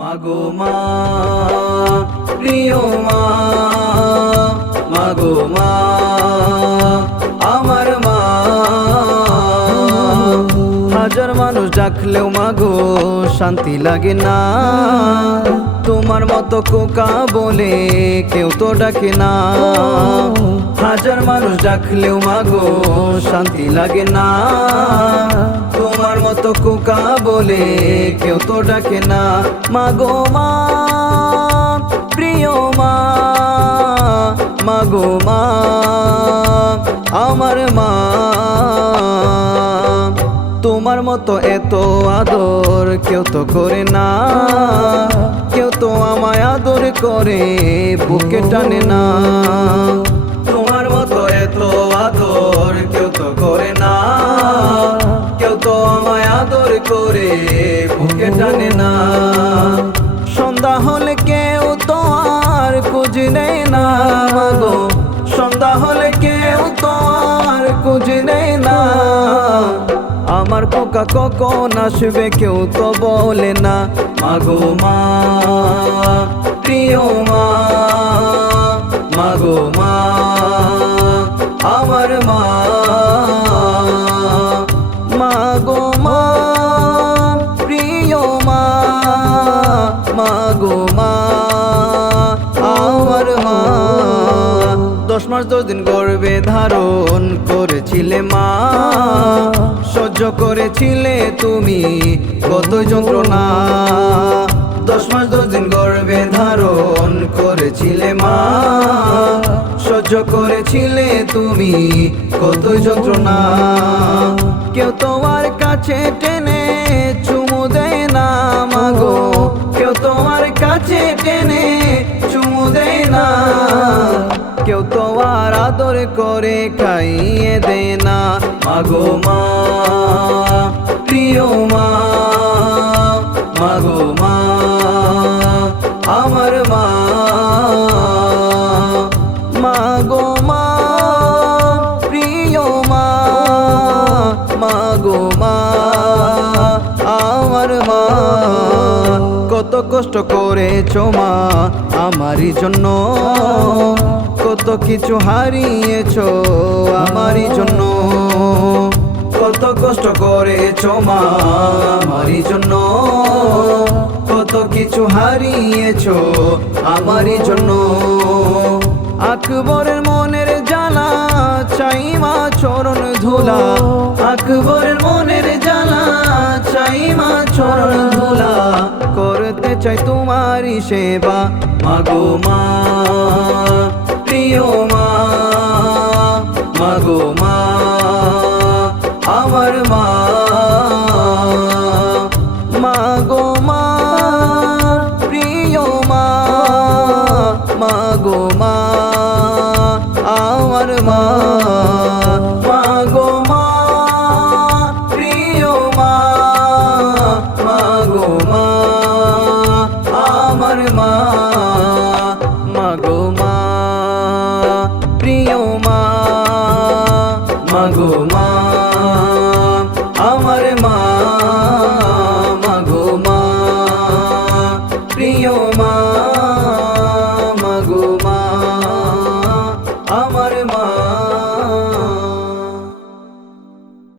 মাগো মা, প্রিয় মা, মাগো মা, আমার মা। হাজার মানুষ ডাকলেও মাগো শান্তি লাগে না, তোমার মতো কোকা বলে কেউ তো ডাকে না। হাজার মানুষ ডাকলেও মাগো শান্তি লাগে না, তোমার মতো কোকা বলে কেউ তো ডাকে না। মাগো মা, প্রিয় মা, মাগো মা, আমার মা। তোমার মতো এত আদর কেউ তো করে না, কেউ তো আমায় আদর করে বুকে টানে না। তোমার মতো এত আদর কেউ তো করে না, কেউ তো আমায় আদর করে বুকে টানে না। সন্ধ্যা হলে কেউ তো আর খোঁজ নেয় না মাগো, সন্ধ্যা হলে কেউ তো আর খোঁজ নেয় না। আমার কোকা কখন আসবে কেউ তো বলে না। মাগো মা, প্রিয় মা, মাগো মা, আমার মা। মাগো মা, প্রিয় মা, মাগো মা, আমার মা। 10 মাস 10 দিন গর্ভে ধারণ করেছিলে মা, সহ্য করেছিলে তুমি কত যন্ত্রণা। 10 মাস 10 দিন গর্ভে ধারণ করেছিলে মা, সহ্য করেছিলে তুমি কত যন্ত্রণা। কেউ তোমার কাছে টেনে চুমু দেয় না মাগো, কেউ তোমার কাছে টেনে চুমু দেয় না। কেউ তোমার আদর করে খাইয়ে দেয় না। মাগো মা, প্রিয় মা, মাগো মা, আমার মা। মাগো মা, প্রিয় মা, মাগো মা, আমার মা। কত কষ্ট করেছো মা আমারই জন্য, কত কিছু হারিয়েছো আমারই জন্য। কত কষ্ট করেছো মা আমারই জন্য, কত কিছু হারিয়েছো আমারই জন্য। আকবরের মনের জ্বালা চাই মা চরণ ধুলা, আকবরের মনের জ্বালা চাই মা চরণ ধুলা। করতে চাই তোমারই সেবা মাগো মা, প্রিয় মা, মাগো মা, আমার মা।